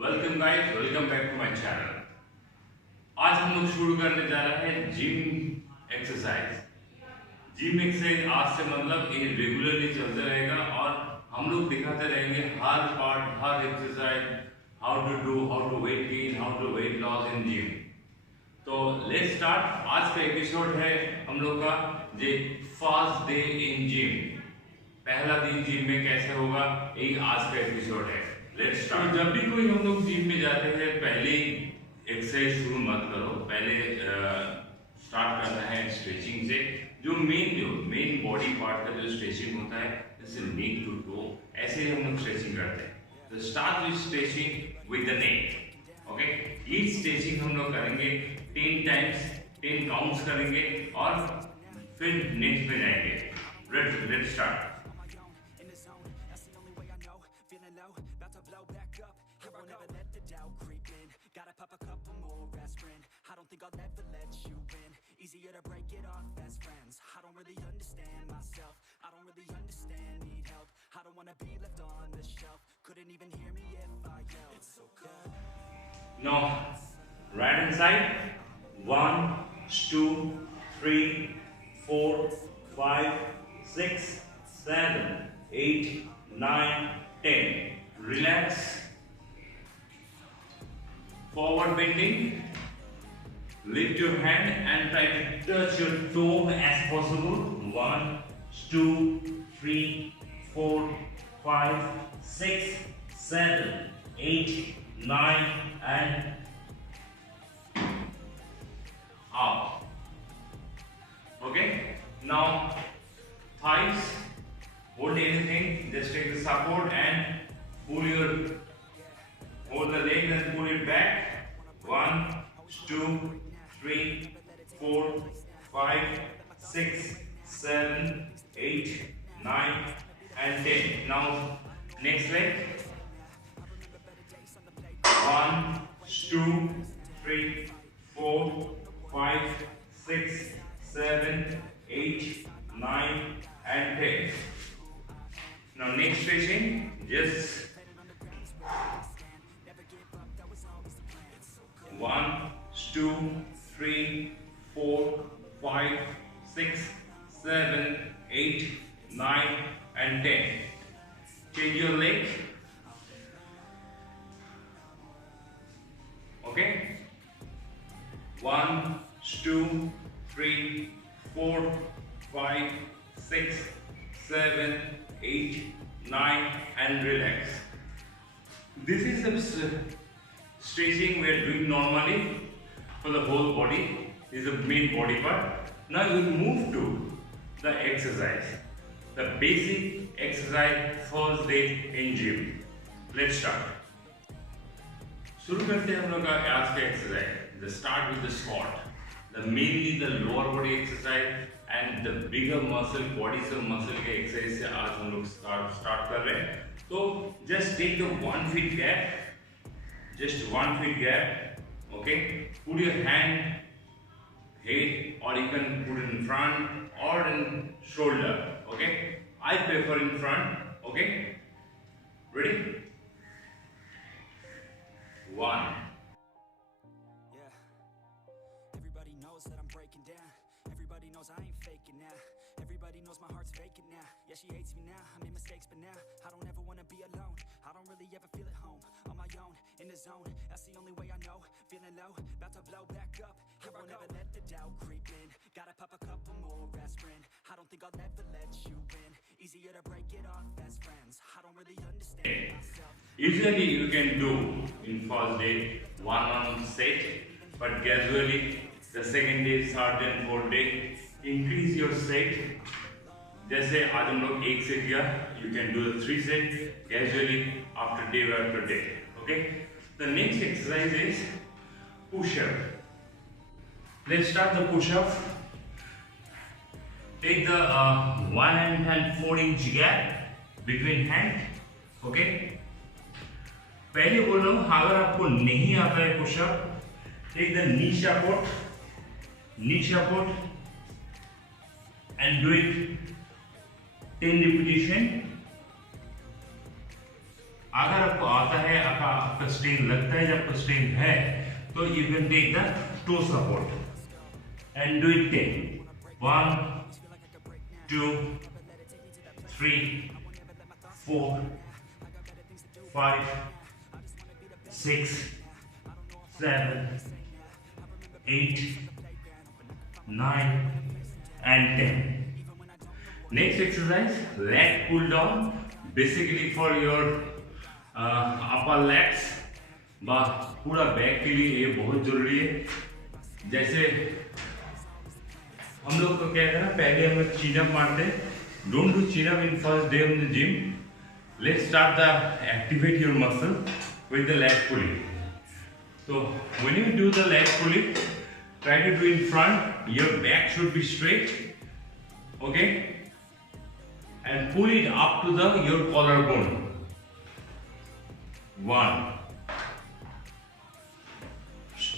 Welcome guys, welcome back to my channel. आज हम लोग शुरू करने जा रहे हैं जिम एक्सरसाइज। जिम एक्सरसाइज आज से मतलब ये रेगुलरली चलते रहेगा और हम लोग दिखाते रहेंगे हर पार्ट, हर exercise, how to do, how to weight gain, how to weight loss in gym. तो लेट्स स्टार्ट। आज का एपिसोड है हम लोग का जे फर्स्ट डे इन जिम। पहला दिन जिम में कैसे होगा, यही आज का एपिसोड है। Let's start. जब भी कोई हम लोग जिम में जाते हैं पहले एक्सरसाइज शुरू मत करो, पहले स्टार्ट करना है स्ट्रेचिंग से। जो मेन बॉडी पार्ट का जो स्ट्रेचिंग होता है, जैसे नेक टू टो, ऐसे ही हम लोग स्ट्रेचिंग करते हैं। तो start with stretching with the neck. Okay, ये स्ट्रेचिंग हम लोग करेंगे 10 टाइम्स, 10 काउंट्स करेंगे और फिर नेक्स्ट पे जाएंगे। Let's start. Easier to break it off best friends. I don't really understand myself. I don't really understand, need help. I don't wanna be left on the shelf. Couldn't even hear me if I yelled. It's so good. Now, right hand side. 1, 2, 3, 4, 5, 6, 7, 8, 9, 10. Relax. Forward bending. Lift your hand and try to touch your toe as possible. 1, 2, 3, 4, 5, 6, 7, 8, 9, and up. Okay? Now, thighs. Hold anything. Just take the support and hold the legs and pull it back. 1, 2, 3, 4, 5, 6, 7, 8, 9, and 10. Now, next leg. 1, 2, 3, 4, 5, 6, 7, 8, 9, and 10. Now, next stretching. Just 1, 2, 3, 4, 5, 6, 7, 8, 9, and 10. Change your leg. Okay? 1, 2, 3, 4, 5, 6, 7, 8, 9, and relax. This is the stretching we are doing normally for the whole body. This is the main body part. Now we will move to the exercise, the basic exercise first day in gym. Let's start. शुरू करते हैं हम लोग का आज का exercise. The start with the squat. The mainly the lower body exercise and the bigger muscle, quadriceps muscle के exercise से आज हम लोग start कर रहे हैं। तो just take the 1 feet gap. Just 1 feet gap, okay? Put your hand head, or you can put it in front or in shoulder, okay? I prefer in front, okay? Ready? 1. Yeah. Everybody knows that I'm breaking down. Everybody knows I ain't faking now. Everybody knows my heart's vacant now. Yeah, she hates me now. I made mistakes, but now I don't ever wanna be alone. I don't really ever feel at home. On my own, in the zone. That's the only way I know. Feeling low, about to blow back up. I won't ever let the doubt creep in. Gotta pop a couple more aspirin. I don't think I'll ever let you in. Easier to break it off best friends. I don't really understand myself. Usually you can do in first day 1 set, but gradually the second day, third and fourth day increase your set. जैसे आज हम लोग 1 set किया, you can do the 3 set gradually after day after day. Okay? The next exercise is push-up. Let's start the push-up. Take the 1 and 4 inch gap between hand. Okay? पहले बोल रहा हूँ, अगर आपको नहीं आता है pushup, take the knee support and do it 10 repetition. अगर आपको आता है, आपका स्ट्रेन लगता है, जब आपका स्ट्रेन है तो you can take the toe support and do it 10 1 2 3 4 5 6 7 8 9 and 10. Next exercise, leg pull down, basically for your upper legs बा पूरा बैक के लिए ये बहुत जरूरी है। जैसे हम लोग को क्या है ना, पहले हम लोग चीन अप मारते हैं। डोंट डू चीन up in first day on the gym. Let's start the activate your muscle with the leg pulling. So when you do the leg pulling, try to do in front. Your back should be straight, okay? And pull it up to your collarbone. 1,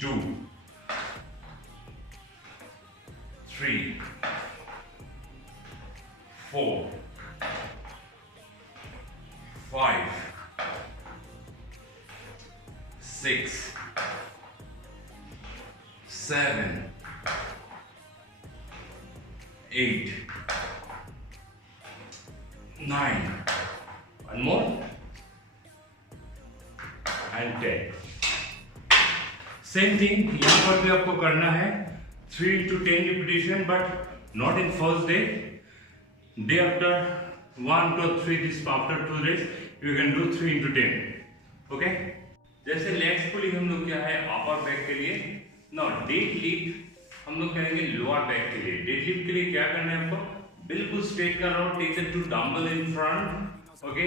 2, 3, 4, 5, 6, 7, 8, 9, one more, and 10. Same thing यहाँ पर भी आपको करना है 3 to 10 repetition, but not in first day. Day after 1 to 3 days, after 2 days, you can do 3 into 10. Okay? जैसे legs pulling हम लोग क्या है अपर बैक के लिए, ना डेड लिफ्ट हम लोग करेंगे लोअर बैक के लिए। डेड लिफ्ट के लिए क्या करना है आपको, बिल्कुल स्ट्रेट कर रहा हो, take the 2 dumbbell in front, okay,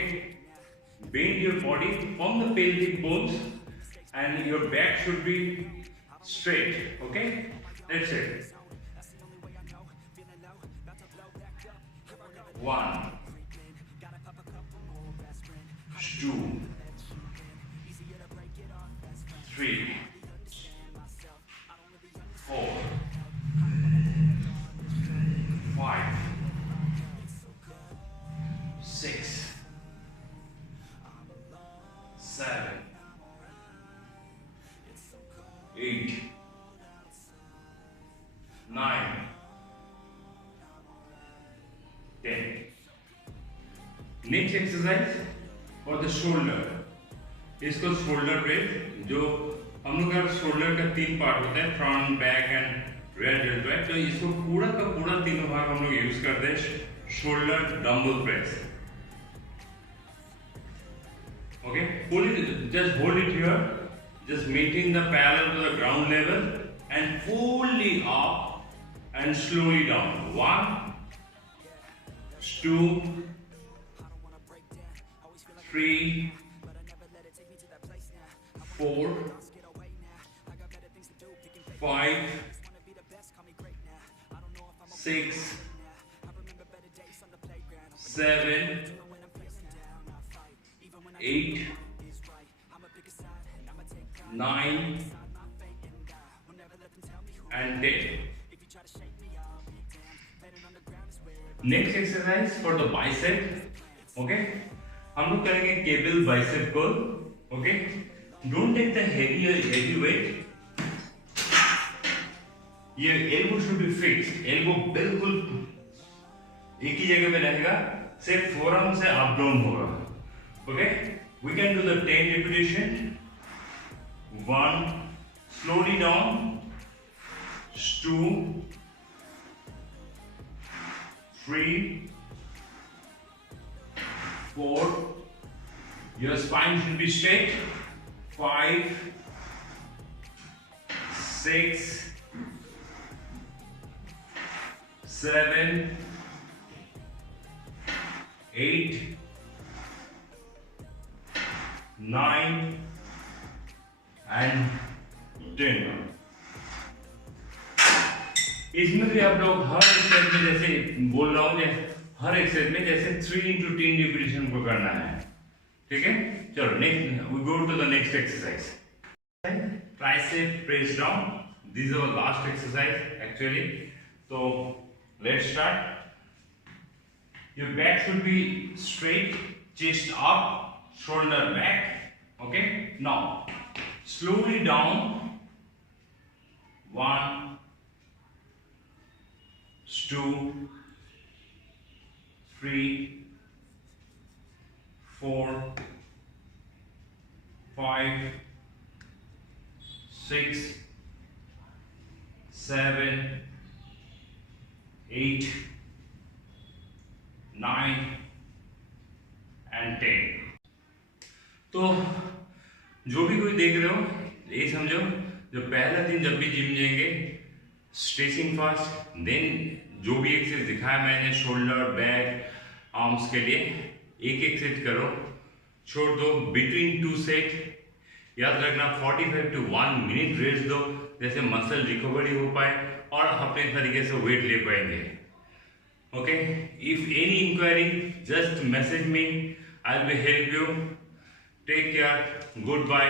bend your body from the pelvic bones and your back should be straight, okay? That's it. 1, 2, 3, 4, 5, 6, 7, 8, 9, 10. Next exercise for the shoulder. इसको शोल्डर प्रेस, जो हम लोग का शोल्डर का 3 part होता है, front, back and rear deltoid. तो इसको पूरा का पूरा तीनों भाग हम लोग यूज करते हैं shoulder dumbbell press. Okay, pull it, just hold it here, just maintain the parallel to the ground level and fully up and slowly down. 1, 2, 3, 4, 5, 6, 7, 8, 9 and 10. Next exercise for the bicep, okay? हम लोग करेंगे cable bicep curl, okay? Don't take the heavy weight. ये elbow should be fixed. Elbow बिल्कुल एक ही जगह में रहेगा, सिर्फ forearm से up down होगा, okay? We can do the 10 repetition. 1, slowly down. 2, 3, 4. Your spine should be straight. 5, 6, 7, 8, 9 and 10. इसमें भी आप लोग हर एक्सरसाइज में, जैसे बोल रहा हूँ, हर एक्सरसाइज में जैसे 3 into 10 रिपीटेशन को करना है, ठीक है? चलो next, we go to the next exercise, tricep press down. This is our last exercise actually. तो let's start. Your back should be straight, chest up, shoulder back. Okay, now slowly down. 1, 2, 3, 4, 5, 6, 7, 8, 9 and 10. तो जो भी कोई देख रहे हो ये समझो, जो पहला दिन जब भी जिम जाएंगे स्ट्रेचिंग फास्ट, देन जो भी एक्सरसाइज दिखाया मैंने शोल्डर बैक आर्म्स के लिए एक एक्सरसाइज करो, छोड़ दो बिटवीन 2 सेट, याद रखना 45 to 1 मिनट रेस्ट दो, जैसे मसल रिकवरी हो पाए और अपने तरीके से वेट ले पाएंगे. Okay, if any inquiry just message me, I will help you. Take care, good bye.